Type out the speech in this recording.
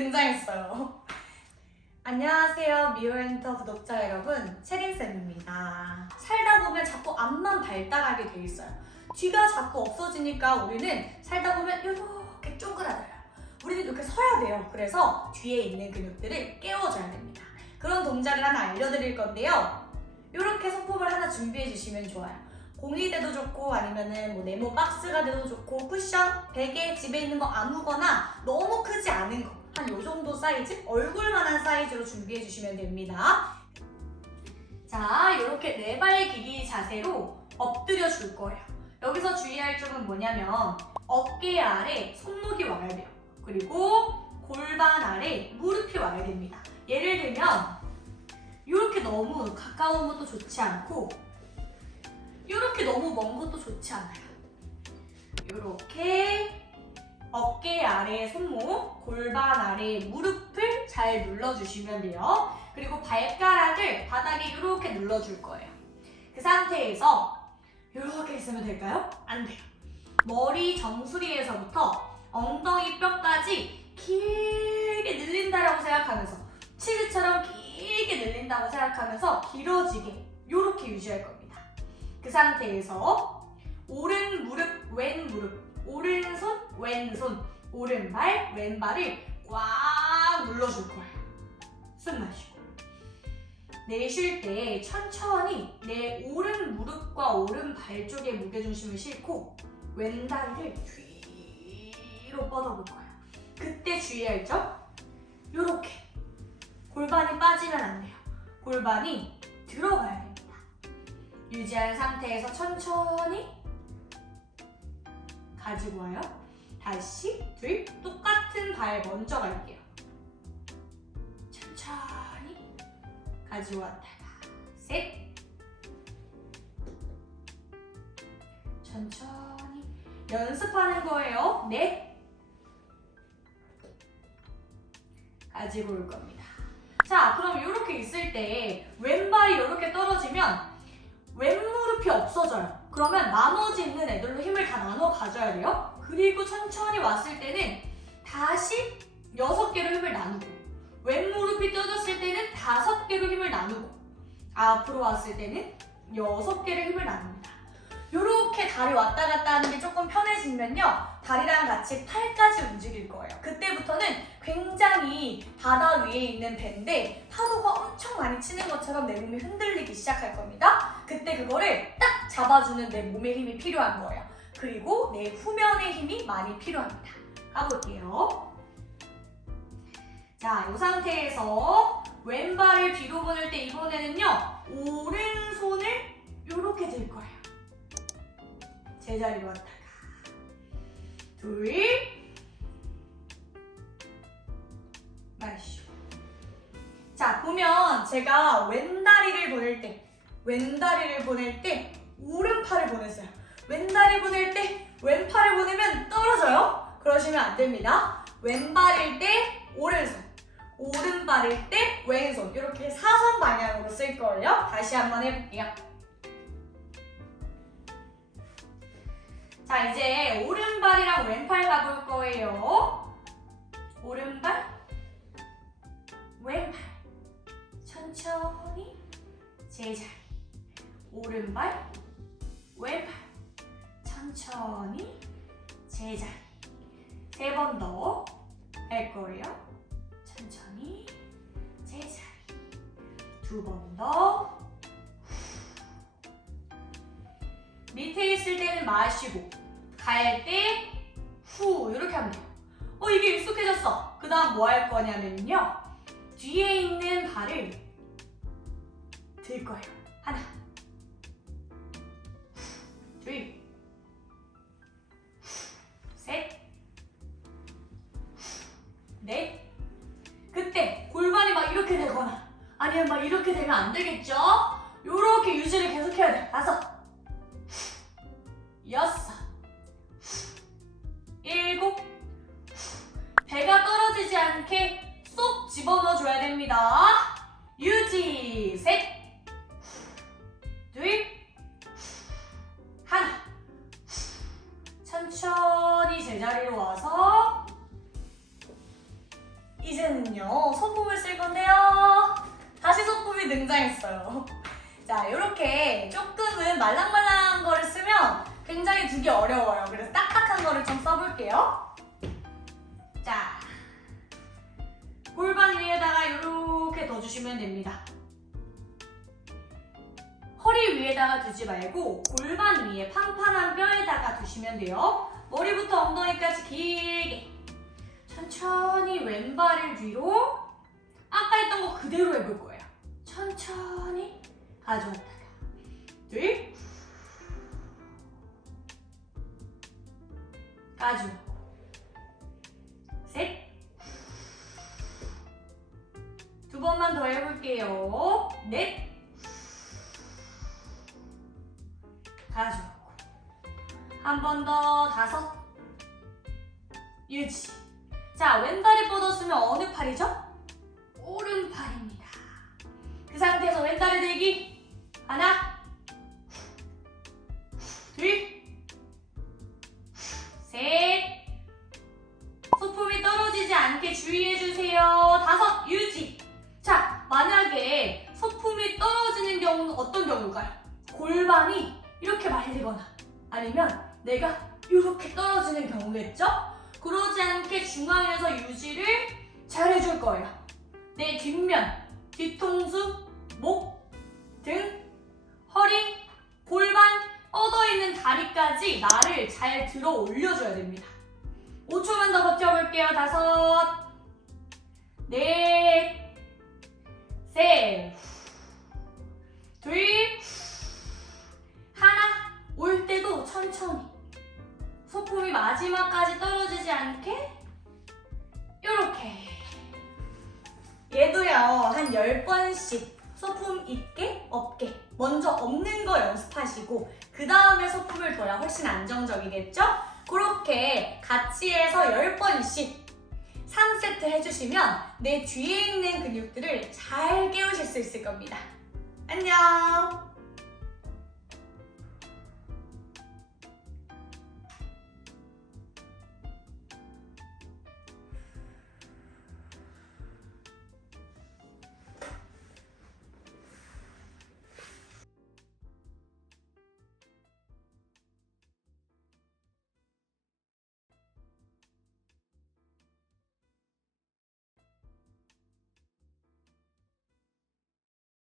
등장했어요. 안녕하세요, 미오엔터 구독자 여러분, 채린쌤입니다. 살다 보면 자꾸 앞만 발달하게 돼 있어요. 뒤가 자꾸 없어지니까 우리는 살다 보면 이렇게 쪼그라들어요. 우리는 이렇게 서야 돼요. 그래서 뒤에 있는 근육들을 깨워줘야 됩니다. 그런 동작을 하나 알려드릴 건데요. 이렇게 소품을 하나 준비해 주시면 좋아요. 공이 돼도 좋고 아니면은 뭐 네모 박스가 돼도 좋고 쿠션, 베개, 집에 있는 거 아무거나 너무 크지 않은 거 한 요 정도 사이즈, 얼굴만한 사이즈로 준비해 주시면 됩니다. 자, 이렇게 네 발 길이 자세로 엎드려 줄 거예요. 여기서 주의할 점은 뭐냐면 어깨 아래 손목이 와야 돼요. 그리고 골반 아래 무릎이 와야 됩니다. 예를 들면 이렇게 너무 가까운 것도 좋지 않고 이렇게 너무 먼 것도 좋지 않아요. 이렇게 어깨 아래 손목, 골반 아래 무릎을 잘 눌러주시면 돼요. 그리고 발가락을 바닥에 이렇게 눌러줄 거예요. 그 상태에서 이렇게 있으면 될까요? 안 돼요. 머리 정수리에서부터 엉덩이 뼈까지 길게 늘린다라고 생각하면서 치즈처럼 길게 늘린다고 생각하면서 길어지게 이렇게 유지할 겁니다. 그 상태에서 오른 무릎, 왼 무릎, 오른손, 왼손, 오른발, 왼발을 꽉 눌러줄 거예요. 숨 마시고. 내쉴 때 천천히 내 오른 무릎과 오른발 쪽에 무게중심을 싣고 왼다리를 뒤로 뻗어볼 거예요. 그때 주의할 점, 요렇게 골반이 빠지면 안 돼요. 골반이 들어가야 됩니다. 유지한 상태에서 천천히 가지고 와요. 다시 둘, 똑같은 발 먼저 갈게요. 천천히 가지고 왔다가 셋, 천천히 연습하는 거예요. 넷, 가지고 올 겁니다. 자, 그럼 이렇게 있을 때 왼발이 이렇게 떨어지면 왼무릎이 없어져요. 그러면 나머지 있는 애들로 힘을 다 나눠 가져야 돼요. 그리고 천천히 왔을 때는 다시 6개로 힘을 나누고 왼무릎이 떠졌을 때는 5개로 힘을 나누고 앞으로 왔을 때는 6개로 힘을 나눕니다. 이렇게 다리 왔다 갔다 하는 게 조금 편해지면요. 다리랑 같이 팔까지 움직일 거예요. 그때부터는 굉장히 바다 위에 있는 배인데 파도가 엄청 많이 치는 것처럼 내 몸이 흔들리기 시작할 겁니다. 그때 그거를 딱 잡아주는 내 몸의 힘이 필요한 거예요. 그리고 내 후면의 힘이 많이 필요합니다. 가볼게요. 자, 이 상태에서 왼발을 뒤로 보낼 때 이번에는요. 오른손을 이렇게 들 거예요. 제자리로 왔다가 둘, 마시고. 자, 보면 제가 왼다리를 보낼 때 오른팔을 보냈어요. 왼다리 보낼 때 왼팔을 보내면 떨어져요. 그러시면 안 됩니다. 왼발일 때 오른손, 오른발일 때 왼손, 이렇게 사선 방향으로 쓸 거예요. 다시 한번 해볼게요. 자, 이제 오른발이랑 왼팔 가볼 거예요. 오른발, 왼팔, 천천히 제자리. 오른발, 왼팔, 천천히 제자리. 3번 더 할 거예요. 천천히 제자리. 2번 더. 밑에 있을 때는 마시고 갈 때 후 이렇게 하면 돼요. 이게 익숙해졌어. 그 다음 뭐 할 거냐면요. 뒤에 있는 발을 들 거예요. 하나, 둘, 셋, 넷. 그때 골반이 막 이렇게 되거나 아니면 막 이렇게 되면 안 되겠죠? 요렇게 유지를 계속 해야 돼. 5, 6, 7. 배가 떨어지지 않게 쏙 집어넣어줘야 됩니다. 유지. 셋, 둘, 하나. 천천히 제자리로 와서 이제는요, 소품을 쓸 건데요. 다시 소품이 등장했어요. 자, 이렇게 조금은 말랑말랑한 거를 쓰면 굉장히 두기 어려워요. 그래서 딱딱한 거를 좀 써볼게요. 자, 골반 위에다가 이렇게 둬주시면 됩니다. 허리 위에다가 두지 말고 골반 위에 판판한 뼈에다가 두시면 돼요. 머리부터 엉덩이까지 길게 천천히 왼발을 뒤로 아까 했던 거 그대로 해볼 거예요. 천천히 가져왔다가 둘 가져오고 셋 두 번만 더 해볼게요. 넷 가져오고 한 번 더 다섯 유지. 자, 왼다리 뻗었으면 어느 팔이죠? 오른팔입니다. 그 상태에서 왼다리 들기 하나 둘 셋 소품이 떨어지지 않게 주의해주세요. 다섯 유지. 자, 만약에 소품이 떨어지는 경우는 어떤 경우일까요? 골반이 이렇게 말리거나 아니면 내가 이렇게 떨어지는 경우겠죠? 그러지 않게 중앙에서 유지를 잘 해줄 거예요. 내 뒷면, 뒤통수, 목, 등, 허리, 골반, 뻗어있는 다리까지 나를 잘 들어 올려줘야 됩니다. 5초만 더 버텨볼게요. 다섯, 넷, 셋, 둘, 하나. 올 때도 천천히. 소품이 마지막까지 떨어지지 않게 요렇게. 얘도요, 한 10번씩 소품 있게 없게 먼저 없는 거 연습하시고 그 다음에 소품을 둬야 훨씬 안정적이겠죠? 그렇게 같이 해서 10번씩 3세트 해주시면 내 뒤에 있는 근육들을 잘 깨우실 수 있을 겁니다. 안녕!